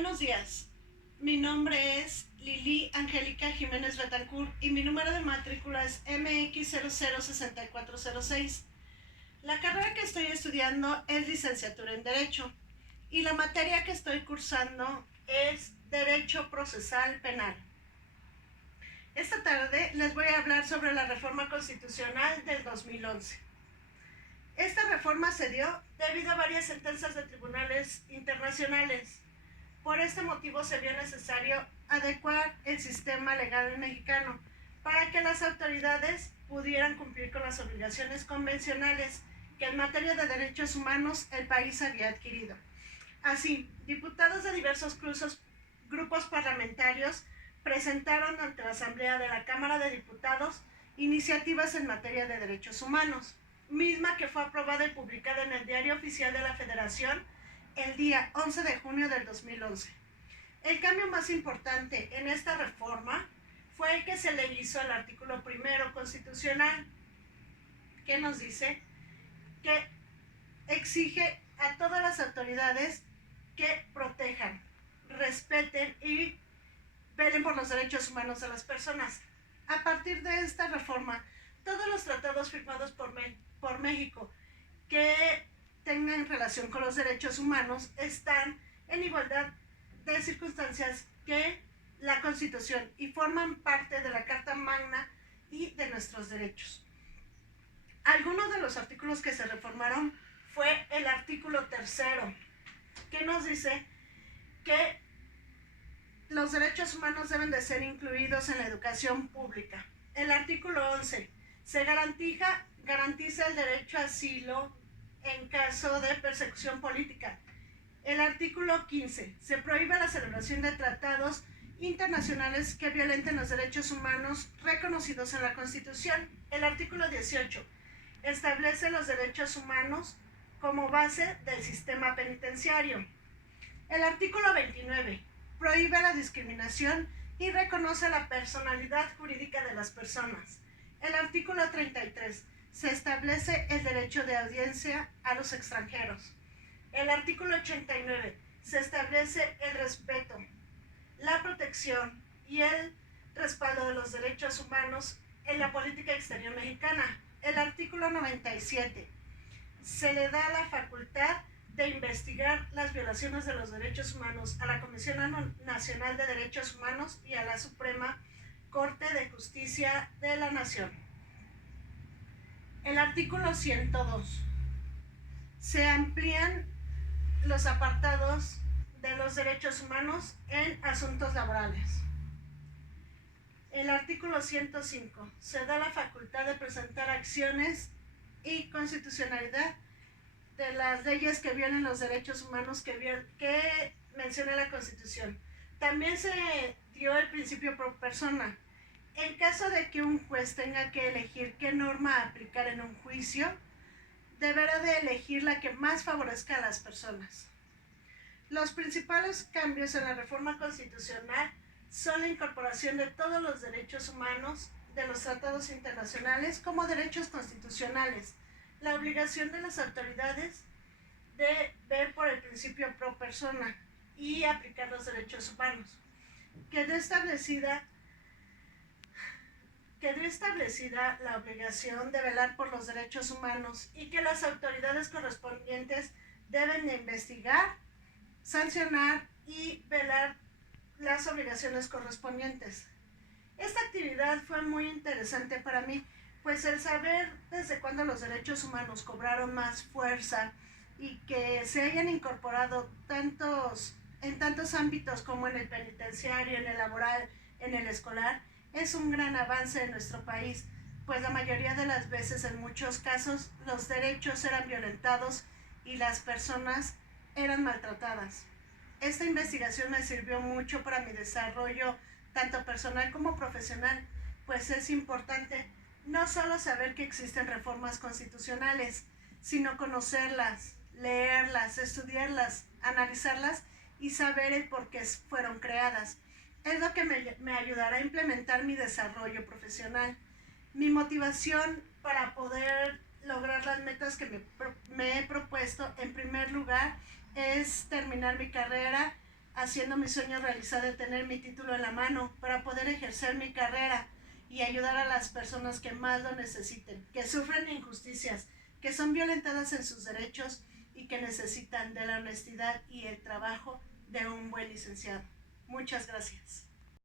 Buenos días, mi nombre es Lili Angélica Jiménez Betancourt y mi número de matrícula es MX006406. La carrera que estoy estudiando es licenciatura en Derecho y la materia que estoy cursando es Derecho Procesal Penal. Esta tarde les voy a hablar sobre la reforma constitucional del 2011. Esta reforma se dio debido a varias sentencias de tribunales internacionales. Por este motivo se vio necesario adecuar el sistema legal mexicano para que las autoridades pudieran cumplir con las obligaciones convencionales que en materia de derechos humanos el país había adquirido. Así, diputados de diversos grupos parlamentarios presentaron ante la Asamblea de la Cámara de Diputados iniciativas en materia de derechos humanos, misma que fue aprobada y publicada en el Diario Oficial de la Federación el día 11 de junio del 2011. El cambio más importante en esta reforma fue el que se le hizo al artículo primero constitucional, que nos dice que exige a todas las autoridades que protejan, respeten y velen por los derechos humanos de las personas. A partir de esta reforma, todos los tratados firmados por México que tengan relación con los derechos humanos están en igualdad de circunstancias que la Constitución y forman parte de la Carta Magna y de nuestros derechos. Algunos de los artículos que se reformaron fue el artículo tercero, que nos dice que los derechos humanos deben de ser incluidos en la educación pública. El artículo 11 se garantiza el derecho a asilo en caso de persecución política. El artículo 15 se prohíbe la celebración de tratados internacionales que violenten los derechos humanos reconocidos en la Constitución. El artículo 18 establece los derechos humanos como base del sistema penitenciario. El artículo 29 prohíbe la discriminación y reconoce la personalidad jurídica de las personas. El artículo 33 se establece el derecho de audiencia a los extranjeros. El artículo 89 se establece el respeto, la protección y el respaldo de los derechos humanos en la política exterior mexicana. El artículo 97 se le da la facultad de investigar las violaciones de los derechos humanos a la Comisión Nacional de Derechos Humanos y a la Suprema Corte de Justicia de la Nación. El artículo 102. Se amplían los apartados de los derechos humanos en asuntos laborales. El artículo 105. Se da la facultad de presentar acciones y constitucionalidad de las leyes que violen los derechos humanos que menciona la Constitución. También se dio el principio pro persona. En caso de que un juez tenga que elegir qué norma aplicar en un juicio, deberá de elegir la que más favorezca a las personas. Los principales cambios en la reforma constitucional son la incorporación de todos los derechos humanos de los tratados internacionales como derechos constitucionales, la obligación de las autoridades de ver por el principio pro persona y aplicar los derechos humanos. Quedó establecida la obligación de velar por los derechos humanos y que las autoridades correspondientes deben de investigar, sancionar y velar las obligaciones correspondientes. Esta actividad fue muy interesante para mí, pues el saber desde cuándo los derechos humanos cobraron más fuerza y que se hayan incorporado en tantos ámbitos como en el penitenciario, en el laboral, en el escolar, es un gran avance en nuestro país, pues la mayoría de las veces, en muchos casos, los derechos eran violentados y las personas eran maltratadas. Esta investigación me sirvió mucho para mi desarrollo, tanto personal como profesional, pues es importante no solo saber que existen reformas constitucionales, sino conocerlas, leerlas, estudiarlas, analizarlas y saber el por qué fueron creadas. Es lo que me ayudará a implementar mi desarrollo profesional. Mi motivación para poder lograr las metas que me he propuesto, en primer lugar, es terminar mi carrera, haciendo mi sueño realidad de tener mi título en la mano para poder ejercer mi carrera y ayudar a las personas que más lo necesiten, que sufren injusticias, que son violentadas en sus derechos y que necesitan de la honestidad y el trabajo de un buen licenciado. Muchas gracias.